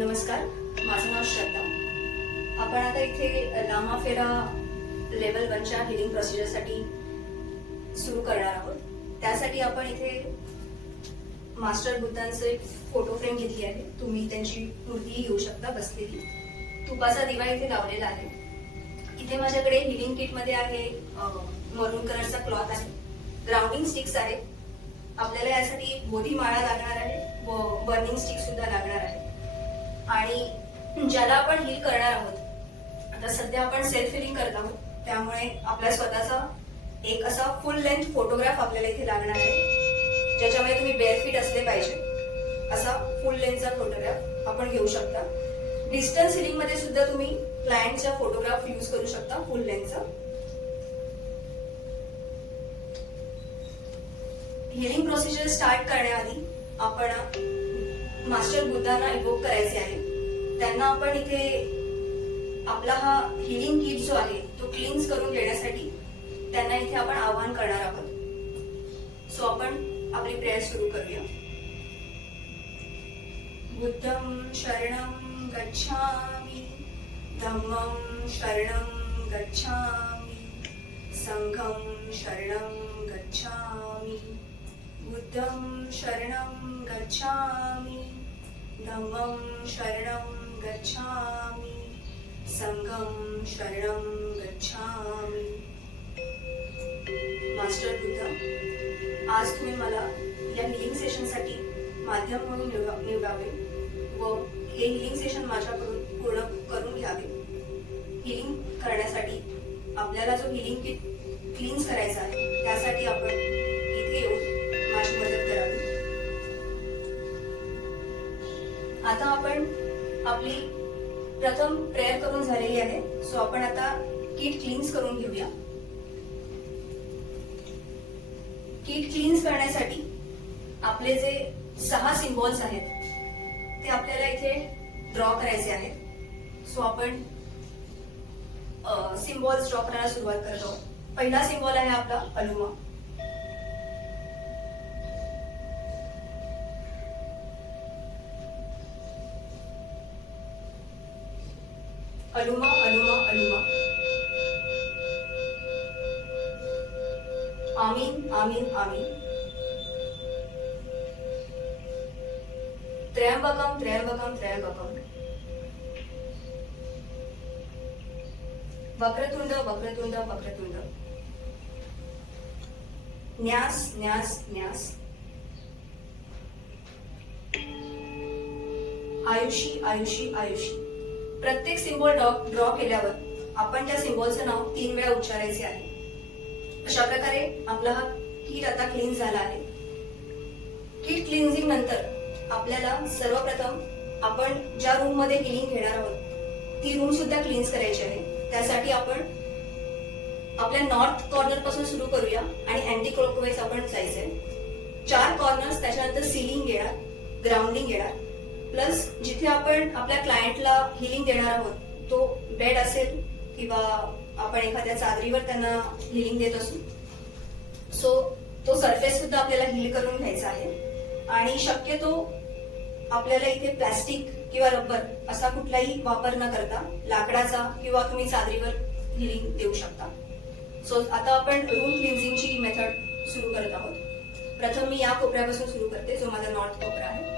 नमस्कार, माझं नाव श्रद्धा. आपण आता इथे लामाफेरा लेवल 1च्या हिलिंग प्रोसिजरसाठी सुरू करणार आहोत. त्यासाठी आपण इथे मास्टर बुद्धांचं एक फोटो फ्रेम घेतली आहे. तुम्ही त्यांची मूर्तीही घेऊ शकता बसलेली. तुपाचा दिवा इथे लावलेला आहे. इथे माझ्याकडे हिलिंग किट मध्ये आहे मरून कलरचा क्लॉथ आहे, ग्राउंडिंग स्टिक्स आहे. आपल्याला यासाठी बोधी माळा लागणार आहे व बर्निंग स्टिक सुद्धा लागणार आहे. आणि ज्याला आपण हील करणार आहोत, आता सध्या आपण सेल्फ हिलिंग करत आहोत, त्यामुळे आपल्या स्वतःचा एक असा फुल लेंथ फोटोग्राफ आपल्याला इथे लागणार आहे, ज्याच्यामध्ये तुम्ही बेअर फीट असले पाहिजे. असा फुल लेंथचा फोटोग्राफ आपण घेऊ शकता. डिस्टन्स हिलिंग मध्ये सुद्धा तुम्ही क्लायंटचा फोटोग्राफ यूज करू शकता फुल लेंथचा. हिलिंग प्रोसिजर स्टार्ट करण्याआधी आपण मास्टर बुद्धांना इव्होक करायचे आहे. त्यांना आपण इथे आपला हा हिलिंग किट जो आहे तो क्लीन्स करून घेण्यासाठी त्यांना इथे आपण आवाहन करणार आहोत. सो आपण आपली प्रेयर सुरू करूया. बुद्धं शरणं गच्छामि, धम्मं शरणं गच्छामि, संघं शरणं गच्छामि. बुद्धं शरणं गच्छामि, धम्मं शरणं गच्छामि, संघं शरणं गच्छामि. मास्टर बुद्ध, आज तुम्ही मला या हिलिंग सेशनसाठी माध्यम म्हणून निवडावे व हे हिलिंग सेशन माझ्याकडून पूर्ण करून घ्यावे. हिलिंग करण्यासाठी आपल्याला जो हिलिंग किट क्लीन्स करायचा आहे, त्यासाठी आपण इथे येऊन माझी मदत करावी. आता आपण आपली प्रथम प्रेयर करून झालेली आहे. सो आपण आता किट क्लीन्स करून घेऊया. किट क्लीन्स करण्यासाठी आपले जे 6 सिम्बॉल्स आहेत ते आपल्याला इथे ड्रॉ करायचे आहेत. सो आपण सिम्बॉल्स ड्रॉ करायला सुरुवात करतो. पहिला सिम्बॉल आहे आपला अलुमा. अलुमा अलुमा अलुमा. आमीन आमीन आमीन. त्र्यंबकम त्र्यंबकम त्र्यंबकम. वक्रतुंड वक्रतुंड वक्रतुंड. न्यास न्यास न्यास. आयुषी आयुषी आयुषी. प्रत्येक सिम्बॉल ड्रॉ केल्यावर आपण त्या सिम्बॉलचं नाव 3 वेळा उच्चारायचे आहे. अशा प्रकारे आपला हा किट आता क्लीन झाला आहे. किट क्लिन्झिंग नंतर आपल्याला सर्वप्रथम आपण ज्या रूम मध्ये हिलिंग घेणार आहोत ती रूम सुद्धा क्लीन्स करायची आहे. त्यासाठी आपण आपल्या नॉर्थ कॉर्नर पासून सुरू करूया आणि अँटी क्लॉकवाईज आपण जायचंय. 4 कॉर्नर्स, त्याच्यानंतर सिलिंग येणार, ग्राउंडिंग येणार, प्लस जिथे आपण आपल्या क्लायंटला हिलिंग देणार आहोत तो बेड असेल किंवा आपण एखाद्या चादरीवर त्यांना हिलिंग देत असू. सो तो सरफेस सुद्धा आपल्याला हील करून घ्यायचा आहे. आणि शक्यतो आपल्याला इथे प्लास्टिक किंवा रबर असा कुठलाही वापर न करता लाकडाचा किंवा तुम्ही चादरीवर हिलिंग देऊ शकता. सो आता आपण रूम क्लिन्झिंगची मेथड सुरू करत आहोत. प्रथम मी या कोपऱ्यापासून सुरू करते, जो माझा नॉर्थ कोपरा आहे.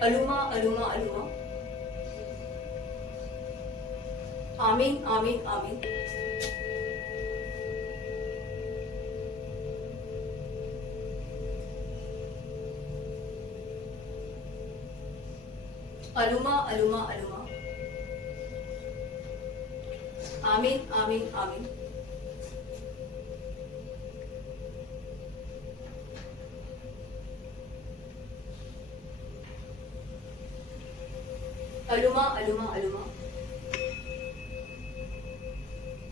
अलुमा अलुमा अलुमा. आमीन आमीन आमीन. अलुमा अलुमा अलुमा. आमीन आमीन आमीन. अलुमा अलुमा अलुमा.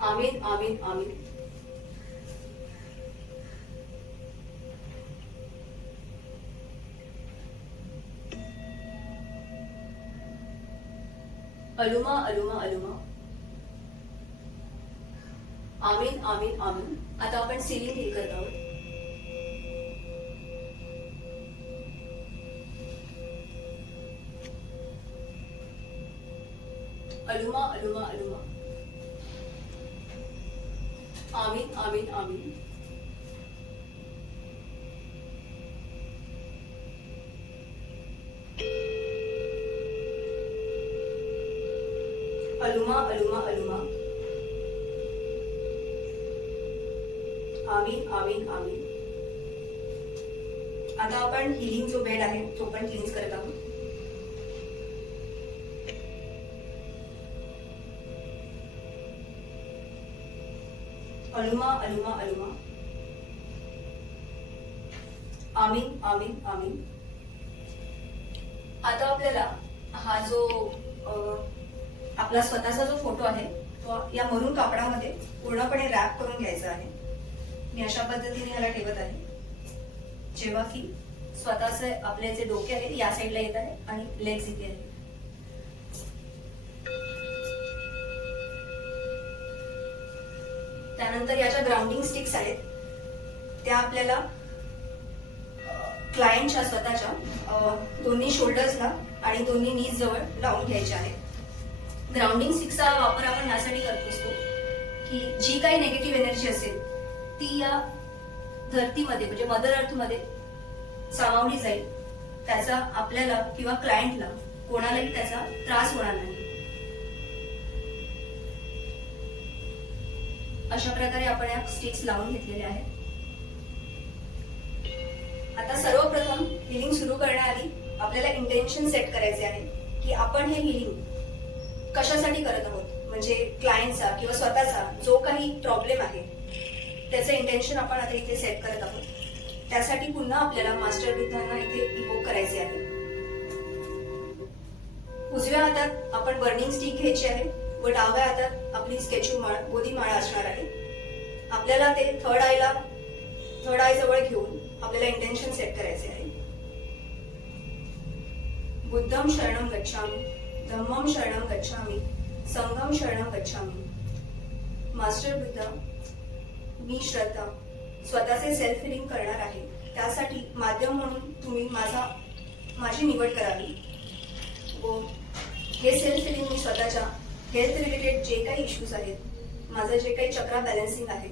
आमीन आमीन आमीन. अलुमा अलुमा अलुमा. आमीन आमीन आमीन. आता आपण सिलिंग हील करत आहोत. अलुमा अलुमा अलुमा. आमीन आमीन आमीन. अलुमा अलुमा अलुमा. आमीन आमीन आमीन. आता आपण हिलिंग जो बेड आहे तो पण क्लीन्स करत आहोत. अलुमा अलुमा अलुमा. आमीन आमीन आमीन. आता आपल्याला हा जो आपला स्वतःचा जो फोटो आहे तो या मरून कापडामध्ये पूर्णपणे रॅप करून घ्यायचा आहे. मी अशा पद्धतीने याला ठेवत आहे, जेव्हा की स्वतःचे आपले जे डोके आहेत या साईडला येत आहे आणि लेग्स इथे आहेत. त्यानंतर याच्या ग्राउंडिंग स्टिक्स आहेत, त्या आपल्याला क्लायंटच्या स्वतःच्या दोन्ही शोल्डर्सला आणि दोन्ही नीज जवळ लावून घ्यायच्या आहेत. ग्राउंडिंग स्टिक्सचा वापर आपण यासाठी करत असतो की जी काही निगेटिव्ह एनर्जी असेल ती या धरतीमध्ये म्हणजे मदर अर्थमध्ये सामावली जाईल. त्याचा आपल्याला किंवा क्लायंटला कोणालाही त्याचा त्रास होणार नाही. अशा प्रकारे आपण या स्टिक्स लावून घेतलेल्या आहेत. आता सर्वप्रथम हिलिंग सुरू करण्याआधी आपल्याला इंटेन्शन सेट करायचे आहे की आपण हे हिलिंग कशासाठी करत आहोत. म्हणजे क्लायंटचा किंवा स्वतःचा जो काही प्रॉब्लेम आहे त्याचं इंटेन्शन आपण आता इथे सेट करत आहोत. त्यासाठी पुन्हा आपल्याला मास्टर बुद्धांना इथे इव्होक करायचे आहे. उजव्या हातात आपण बर्निंग स्टिक घ्यायची आहे व डाव्या हातात आपली स्केचू माळ बोधी माळा असणार आहे. आपल्याला ते थर्ड आय जवळ घेऊन आपल्याला इंटेन्शन सेट करायचे आहे. बुद्धम शरणम गच्छामि, धम्मम शरणम गच्छामि, संघम शरणम गच्छामि. मास्टर बुद्ध, मी श्रद्धा स्वतःचे सेल्फ हिलिंग करणार आहे. त्यासाठी माध्यम म्हणून तुम्ही माझी निवड करावी व हे सेल्फ हिलिंग मी स्वतःच्या हेल्थ रिलेटेड जे काही इश्यूज आहेत, माझं जे काही चक्रा बॅलन्सिंग आहे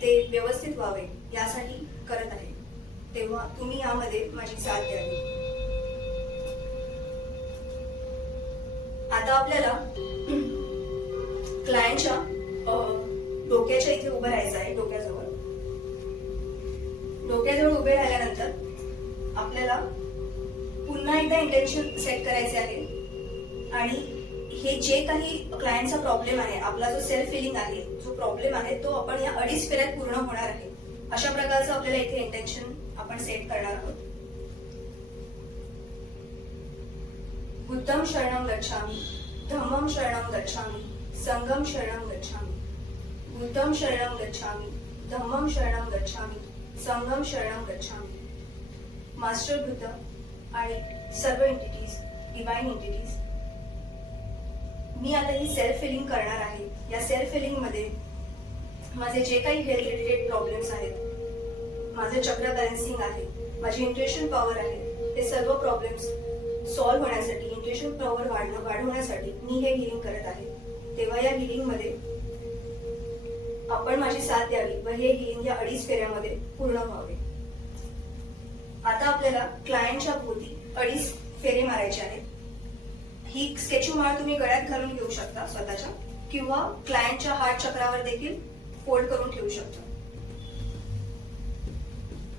ते व्यवस्थित व्हावे यासाठी करत आहे. तेव्हा तुम्ही यामध्ये माझी साथ द्यावी. आता आपल्याला क्लायंटच्या डोक्याच्या इथे उभं राहायचं आहे. डोक्याजवळ उभे राहिल्यानंतर आपल्याला पुन्हा एकदा इंटेन्शन सेट करायचे आहे आणि हे जे काही क्लायंटचा प्रॉब्लेम आहे, आपला जो सेल्फ फिलिंग आहे, जो प्रॉब्लेम आहे तो आपण या 2.5 फेऱ्यात पूर्ण होणार आहे. अशा प्रकारचं आपल्याला इथे इंटेन्शन आपण सेट करणार आहोत. बुद्धम शरणम गच्छामि, धम्मम शरणम गच्छामि, संघम शरणम गच्छामि. बुद्धम शरणम गच्छामि, धम्मम शरणम गच्छामि, संघम शरणम गच्छामि. मास्टर बुद्ध आणि सर्व एंटिटीज, डिवाइन एंटिटीज, मी आता ही सेल्फ फिलिंग करणार आहे. या सेल्फ फिलिंग मध्ये माझे जे काही हेल्थ रिलेटेड प्रॉब्लेम्स आहेत, माझे चक्र बॅलन्सिंग आहे, माझी इंट्युशन पॉवर आहे, हे सर्व प्रॉब्लेम्स सॉल्व्ह होण्यासाठी, इंट्युशन पॉवर वाढवण्यासाठी मी हे हिलिंग करत आहे. तेव्हा या हिलिंग मध्ये आपण माझी साथ द्यावी व हे हिलिंग या 2.5 फेऱ्यामध्ये पूर्ण व्हावे. आता आपल्याला क्लायंटच्या भोवती 2.5 फेरे मारायचे आहेत. ही स्केचू माळ तुम्ही गळ्यात घालून घेऊ शकता स्वतःच्या, किंवा क्लायंटच्या हार्ट चक्रावर देखील फोल्ड करून ठेवू शकता.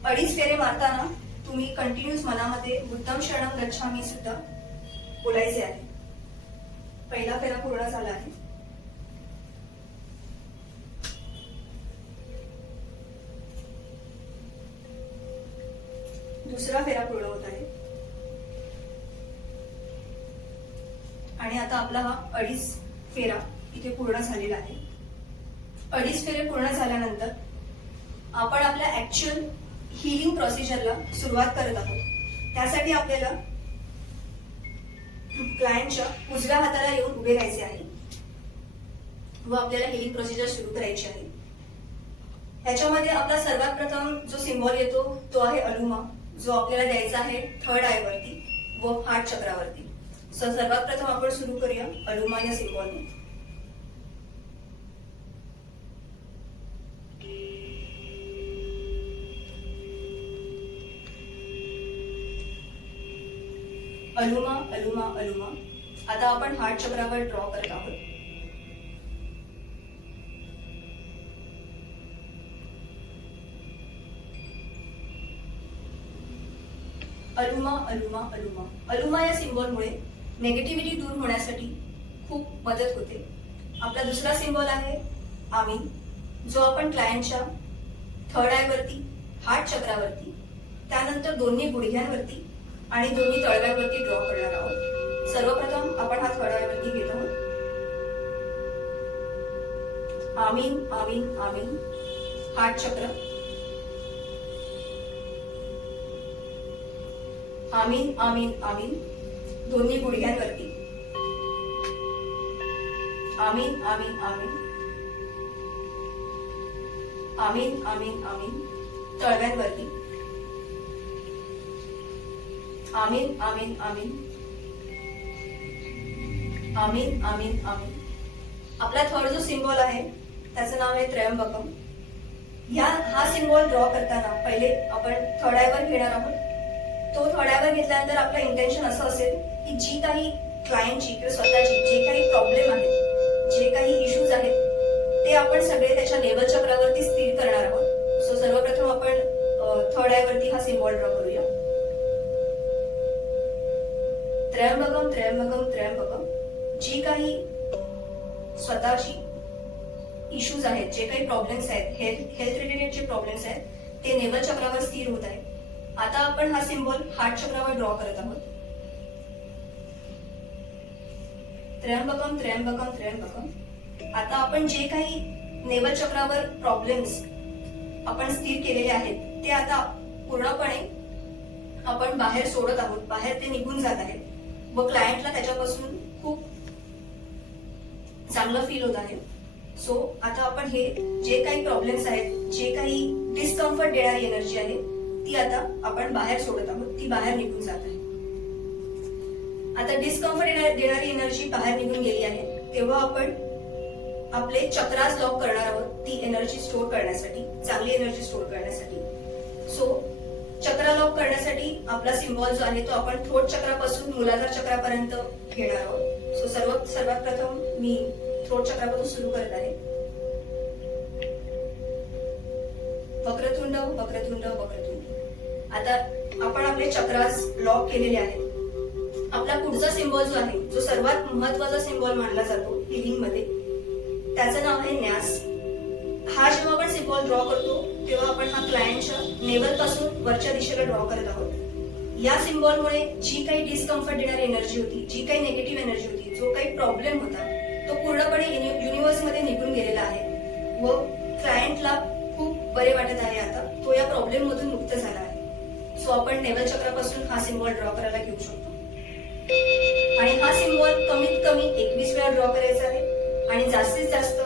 2.5 फेरे मारताना तुम्ही कंटिन्युअस मनामध्ये बुद्धम शरणम गच्छामि सुद्धा बोलायचे आहे. पहिला फेरा पूर्ण झाला आहे. दुसरा फेरा पूर्ण होत आहे आणि आता आपला हा 2.5 फेरा इथे पूर्ण झालेला आहे. 2.5 फेरे पूर्ण झाल्यानंतर आपण आपल्या ऍक्च्युअल हिलिंग प्रोसिजरला सुरुवात करत आहोत. त्यासाठी आपल्याला क्लायंटच्या उजव्या हाताला येऊन उभे राहायचे आहे. व आपल्याला हिलिंग प्रोसिजर सुरू करायची आहे. ह्याच्यामध्ये आपला सर्वात प्रथम जो सिम्बॉल येतो तो आहे अलुमा, जो आपल्याला द्यायचा आहे थर्ड आय वरती व हार्ट चक्रावरती. सो सर्वात प्रथम आपण सुरू करूया अलुमा या सिम्बॉलने. अलुमा अलुमा अलुमा. आता आपण हार्ट चक्रावर ड्रॉ करत आहोत. अलुमा अलुमा अलुमा. अलुमा या सिम्बॉलमुळे नेगेटिव्हिटी दूर होण्यासाठी खूप मदत होते. आपला दुसरा सिम्बॉल आहे आमीन, जो आपण क्लायंटच्या थर्ड आय वरती, हार्ट चक्रावरती, त्यानंतर दोन्ही गुडघ्यांवरती आणि दोन्ही तळव्यांवरती ड्रॉ करणार आहोत. सर्वप्रथम आपण हा थर्ड आय वरती घेत आहोत. आमीन आमीन आमीन. हार्ट चक्र. आमीन आमीन आमीन. दोन्ही गुडघ्यांवरती. आमीन आमीन आमीन. आमीन आमीन आमीन. तळव्यांवरती. आमीन आमीन आमीन. आमीन आमीन आमीन. आपला थर्ड जो सिम्बॉल आहे त्याचं नाव आहे त्र्यंबकम. हा सिम्बॉल ड्रॉ करताना पहिले आपण थर्ड आय वर घेणार आहोत. तो थर्ड आय वर घेतल्यानंतर आपलं इंटेन्शन असं असेल की जी काही क्लायंटची किंवा स्वतःची जे काही प्रॉब्लेम आहेत, जे काही इश्यूज आहेत, ते आपण सगळे त्याच्या नेवल चक्रावरती स्थिर करणार आहोत. सो सर्वप्रथम आपण थर्ड आय वरती हा सिम्बॉल ड्रॉ करूया. त्र्यंबकम त्र्यंबकम त्र्यंबकम. जी काही स्वतःची इश्यूज आहेत, जे काही प्रॉब्लेम्स आहेत, हेल्थ रिलेटेड जे प्रॉब्लेम्स आहेत, ते नेवल चक्रावर स्थिर होत आहेत. आता आपण हा सिम्बॉल हार्ट चक्रावर ड्रॉ करत आहोत. त्र्यंबकम त्र्यंबकम त्र्यंबकम. आता आपण जे काही नेवल चक्रावर प्रॉब्लेम्स आपण स्थिर केलेले आहेत, ते आता पूर्णपणे आपण बाहेर सोडत आहोत. बाहेर ते निघून जात आहेत व क्लायंटला त्याच्यापासून खूप चांगलं फील होत आहे. सो आता आपण हे जे काही प्रॉब्लेम्स आहेत, जे काही डिस्कम्फर्ट देणारी एनर्जी आहे, ती आता आपण बाहेर सोडत आहोत. ती बाहेर निघून जात आहे. आता डिस्कम्फर्ट देणारी एनर्जी बाहेर निघून गेली आहे, तेव्हा आपण आपले चक्रास लॉक करणार आहोत ती एनर्जी स्टोर करण्यासाठी, चांगली एनर्जी स्टोर करण्यासाठी. सो चक्र लॉक करण्यासाठी आपला सिम्बॉल जो आहे तो आपण थ्रोट चक्रापासून मूलाधार चक्रापर्यंत घेणार आहोत. सो सर्वात प्रथम मी थ्रोट चक्रापासून सुरू करत आहे. वक्रतुंड वक्रतुंड वक्रतुंड. आता आपण आपले चक्रास लॉक केलेले आहेत. आपला पुढचा सिम्बॉल जो आहे, जो सर्वात महत्वाचा सिम्बॉल मानला जातो हिलिंग मध्ये, त्याचं नाव आहे न्यास. हा जेव्हा आपण सिम्बॉल ड्रॉ करतो तेव्हा आपण हा क्लायंटच्या नेवल पासून वरच्या दिशेला ड्रॉ करत आहोत. या सिम्बॉलमुळे जी काही डिस्कम्फर्ट देणारी एनर्जी होती, जी काही निगेटिव्ह एनर्जी होती, जो काही प्रॉब्लेम होता, तो पूर्णपणे युनिव्हर्स मध्ये निघून गेलेला आहे व क्लायंटला खूप बरे वाटत आहे. आता तो या प्रॉब्लेम मधून मुक्त झाला आहे. सो आपण नेवल चक्रापासून हा सिम्बॉल ड्रॉ करायला घेऊ शकतो. आणि हा सिम्बॉल कमीत कमी 21 वेळा ड्रॉ करायचा आहे आणि जास्तीत जास्त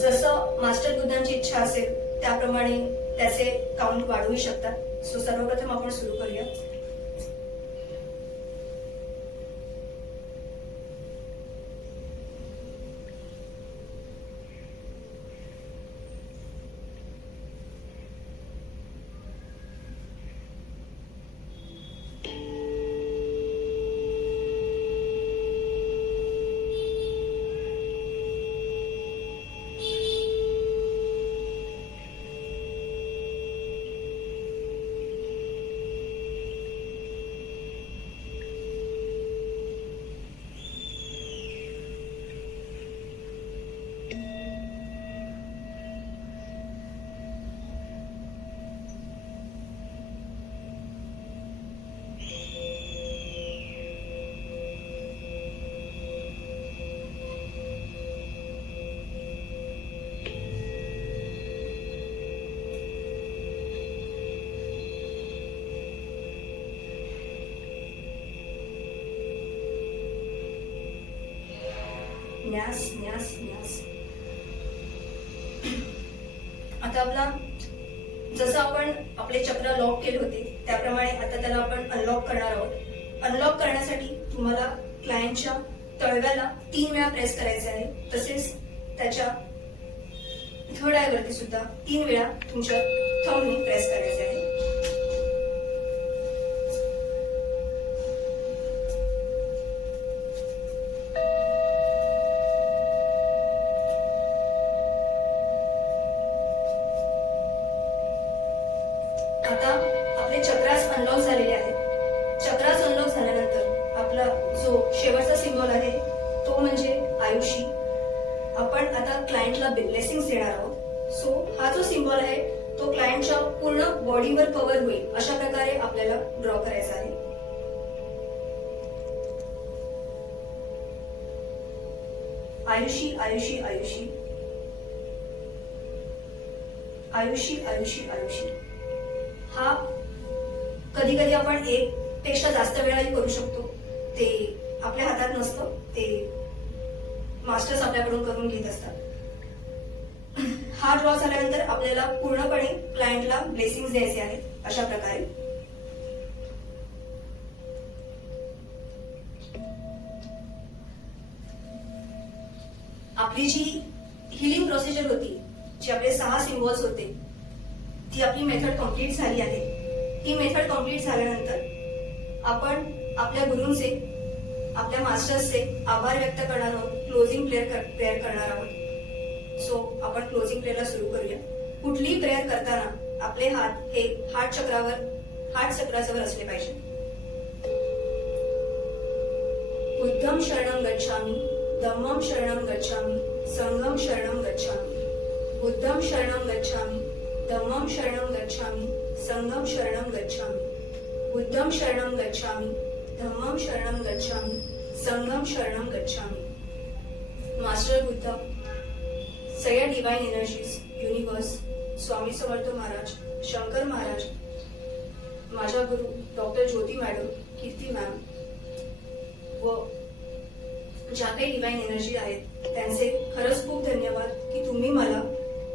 जसं मास्टर बुद्धांची इच्छा असेल त्याप्रमाणे त्याचे काउंट वाढवू शकतात. सो सर्वप्रथम आपण सुरू करूया. न्यास न्यास न्यास. आता आपला जसं आपण आपले चक्र लॉक केले होते त्याप्रमाणे आता त्याला आपण अनलॉक करणार आहोत. अनलॉक करण्यासाठी तुम्हाला क्लायंटच्या तळव्याला 3 वेळा प्रेस करायचे आहे. तसेच त्याच्या थर्ड आयवरती सुद्धा 3 वेळा तुमच्या थंबने प्रेस करायचे आहे. आता आपले चक्रास अनलॉक झालेले आहेत. चक्रास अनलॉक झाल्यानंतर आपला जो शेवटचा सिम्बॉल आहे तो म्हणजे आयुषी. आपण आता क्लायंटला ब्लेसिंग्स देणार आहोत. सो हा जो सिम्बॉल आहे तो क्लायंटच्या पूर्ण बॉडीवर कव्हर होईल अशा प्रकारे आपल्याला ड्रॉ करायचा आहे. आयुषी आयुषी आयुषी आयुषी आयुषी आयुषी. हा कधी कधी आपण 1 पेक्षा जास्त वेळाही करू शकतो. ते आपल्या हातात नसतं, ते मास्टर्स आपल्याकडून करून घेत असतात. हा ड्रॉ झाल्यानंतर आपल्याला पूर्णपणे क्लायंटला ब्लेसिंग्स द्यायचे आहेत अशा प्रकारे. आपली जी हिलिंग प्रोसिजर होती, जी आपले 6 सिम्बॉल्स होते, ती आपली मेथड कम्प्लीट झाली आहे. ही मेथड कम्प्लीट झाल्यानंतर आपण आपल्या गुरूंचे, आपल्या मास्टर्सचे आभार व्यक्त करणार आहोत. क्लोजिंग प्रेयर करणार आहोत. सो आपण क्लोजिंग प्रेयरला सुरू करूया. कुठलीही प्रेयर करताना आपले हात हे हार्ट चक्रावर असले पाहिजे. बुद्धम शरणम गच्छामि, धम्मम शरणम गच्छामि, संघम शरणम गच्छामि. बुद्धम शरणम गच्छामि, धम्मम शरणम गच्छामि, संघम शरणम गच्छामि. बुद्धम शरणम गच्छामि, धम्मम शरणम गच्छामि, संघम शरणम गच्छामि. मास्टर बुद्ध, सगळ्या divine energies, universe, Swami Samarth Maharaj, Shankar Maharaj, माझ्या गुरु डॉक्टर ज्योती मॅडम, कीर्ती मॅम व ज्या काही डिवाइन एनर्जी आहेत त्यांचे खरंच खूप धन्यवाद की तुम्ही मला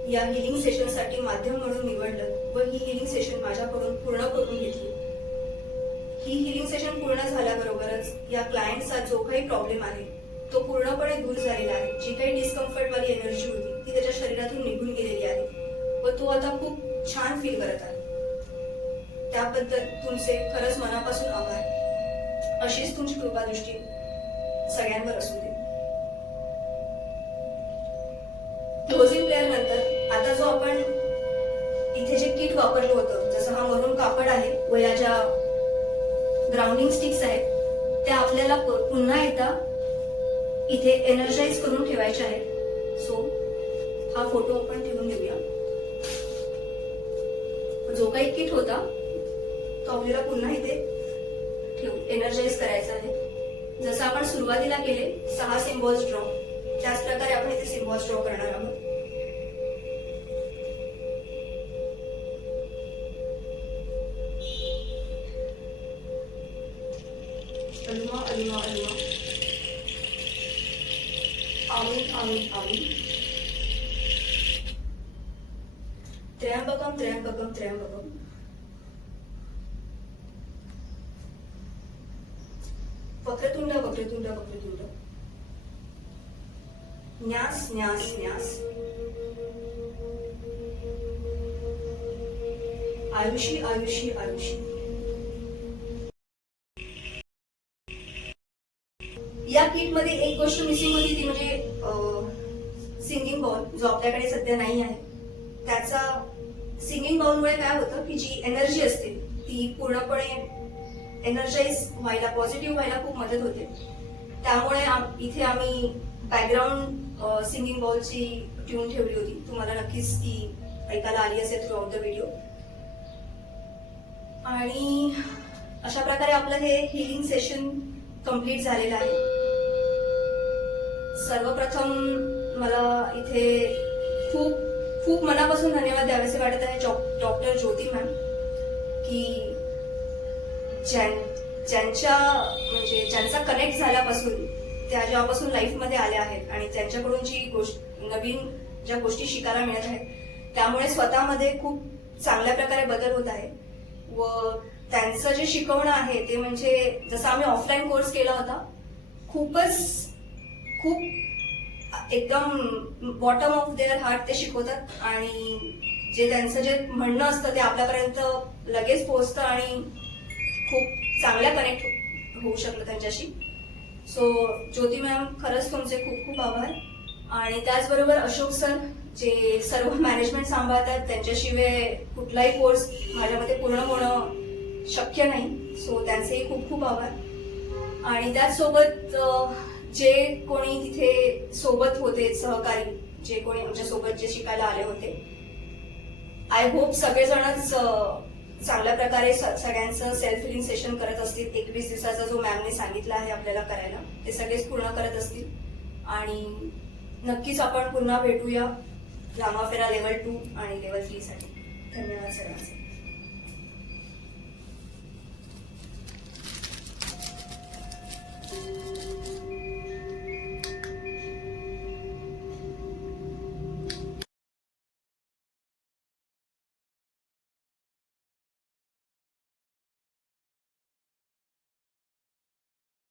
या हिलिंग सेशनसाठी माध्यम म्हणून निवडलं व ही हिलिंग सेशन माझ्याकडून पूर्ण करून घेतली. ही हिलिंग सेशन पूर्ण झाल्याबरोबरच या क्लायंटचा जो काही प्रॉब्लेम आहे तो पूर्णपणे दूर झालेला आहे. जी काही डिस्कम्फर्ट वाली एनर्जी होती ती त्याच्या शरीरातून निघून गेलेली आहे व तो आता खूप छान फील करत आहे. त्याबद्दल तुमचे खरंच मनापासून आभार. अशीच तुमची कृपादृष्टी सगळ्यांवर असू दे. क्लोजिंग प्रेयर नंतर आता जो आपण इथे जे किट वापरलं होतं, जसं हा मरून कापड आहे व या ज्या ग्राउंडिंग स्टिक्स आहेत त्या आपल्याला पुन्हा एकदा इथे एनर्जाइज करून ठेवायचे आहेत. सो हा फोटो आपण ठेवून देऊया. जो काही किट होता तो आपल्याला पुन्हा इथे एनर्जाइज करायचा आहे. जसं आपण सुरुवातीला केले 6 सिम्बॉल्स ड्रॉ, त्याच प्रकारे आपण इथे सिम्बॉल्स ड्रॉ करणार आहोत. अलुमा अलुमा अलुमा, आमीन आमीन आमीन. त्र्यंबकम त्र्यंबकम त्र्यंबकम. वक्रतुंड वक्रतुंड वक्रतुंड. न्यास न्यास न्यास. आयुषी आयुषी आयुषी. या किट मध्ये एक गोष्ट मिसिंग होती ती म्हणजे सिंगिंग बॉल, जो आपल्याकडे सध्या नाही आहे. त्याचा सिंगिंग बॉलमुळे काय होतं की जी एनर्जी असते ती पूर्णपणे एनर्जाइज व्हायला, पॉझिटिव्ह व्हायला खूप मदत होते. त्यामुळे इथे आम्ही बॅकग्राऊंड सिंगिंग बॉलची ट्यून ठेवली होती. तुम्हाला नक्कीच ती ऐकायला आली असेल थ्रू आउट द व्हिडिओ. आणि अशा प्रकारे आपलं हे हिलिंग सेशन कम्प्लीट झालेलं आहे. सर्वप्रथम मला इथे खूप खूप मनापासून धन्यवाद द्यावेसे वाटत आहे डॉक्टर ज्योती मॅम की ज्यांचा कनेक्ट झाल्यापासून त्या जेव्हापासून लाईफमध्ये आल्या आहेत आणि त्यांच्याकडून जी नवीन ज्या गोष्टी शिकायला मिळत आहेत त्यामुळे स्वतःमध्ये खूप चांगल्या प्रकारे बदल होत आहे व त्यांचं जे शिकवणं आहे ते म्हणजे जसं आम्ही ऑफलाईन कोर्स केला होता खूप एकदम बॉटम ऑफ देअर हार्ट ते शिकवतात आणि जे त्यांचं जे म्हणणं असतं ते आपल्यापर्यंत लगेच पोहोचतं आणि खूप चांगल्या कनेक्ट होऊ शकलं त्यांच्याशी. सो ज्योती मॅम खरंच तुमचे खूप खूप आभार. आणि त्याचबरोबर अशोक सर जे सर्व मॅनेजमेंट सांभाळतात त्यांच्याशिवाय कुठलाही कोर्स माझ्या मते पूर्ण होणं शक्य नाही. सो त्यांचेही खूप खूप आभार. आणि त्याचसोबत जे कोणी तिथे सोबत होते सहकारी जे कोणी आमच्या सोबत जे शिकायला आले होते आय होप सगळेजणच चांगल्या प्रकारे सगळ्यांचं सेल्फ हिलिंग सेशन करत असतील. 21 दिवसाचा जो मॅमने सांगितला आहे आपल्याला करायला ते सगळेच पूर्ण करत असतील. आणि नक्कीच आपण पुन्हा भेटूया रामाफेरा लेवल 2 आणि लेवल 3 साठी. धन्यवाद सर्वांचे.